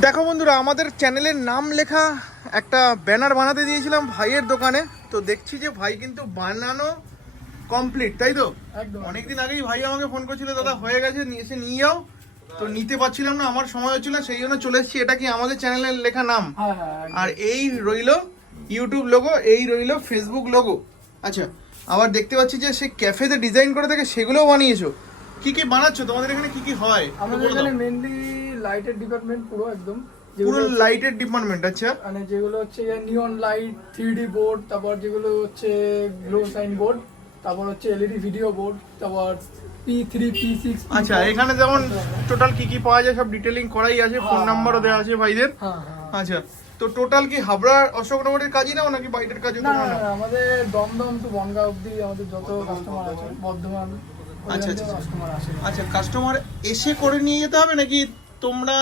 দেখো বন্ধুরা, আমাদের চ্যানেলের নাম লেখা একটা ব্যানার বানাতে দিয়েছিলাম ভাইয়ের দোকানে। তো দেখছি যে ভাই কিন্তু বানানো কমপ্লিট, তাই তো? অনেকদিন আগেই ভাই আমাকে ফোন করছিল, দাদা হয়ে গেছে, এসে নিয়ে যাও। তো নিতে পারছিলাম না, আমার সময় হচ্ছিল না, সেই জন্য চলে এসেছি। এটা কি আমাদের চ্যানেলের লেখা নাম, আর এই রইলো ইউটিউব লোগো, এই রইলো ফেসবুক লোগো। আচ্ছা, আবার দেখতে পাচ্ছি যে সে ক্যাফেতে ডিজাইন করে থাকে, সেগুলোও বানিয়েছো। কি কি বানাচ্ছো? তোমাদের এখানে কি কি হয়? আমাদের এখানে মেইনলি লাইটের ডিপার্টমেন্ট পুরো একদম, পুরো লাইটের ডিপার্টমেন্ট। আচ্ছা, মানে যেগুলো হচ্ছে নিয়ন লাইট, 3D বোর্ড, তারপর যেগুলো হচ্ছে গ্লো সাইন বোর্ড, তারপর হচ্ছে এলইডি ভিডিও বোর্ড, তারপর P3 P6। আচ্ছা, এখানে যেমন টোটাল কি কি পাওয়া যায় সব ডিটেইলিং করাই আছে, ফোন নাম্বারও দেওয়া আছে ভাইদের। আচ্ছা, তো টোটাল কি হাবড়া অশোকনগরের কাজই নাও নাকি বাইরের কাজও না, তোমরা নাও? আমাদের দমদম টু বনগাঁ অবধি আমাদের যত কাস্টমার আছে, বর্ধমান আচ্ছা আচ্ছা কাস্টমার আসে। আচ্ছা, কাস্টমার এসে করে নিয়ে যেতে হবে নাকি তোমরা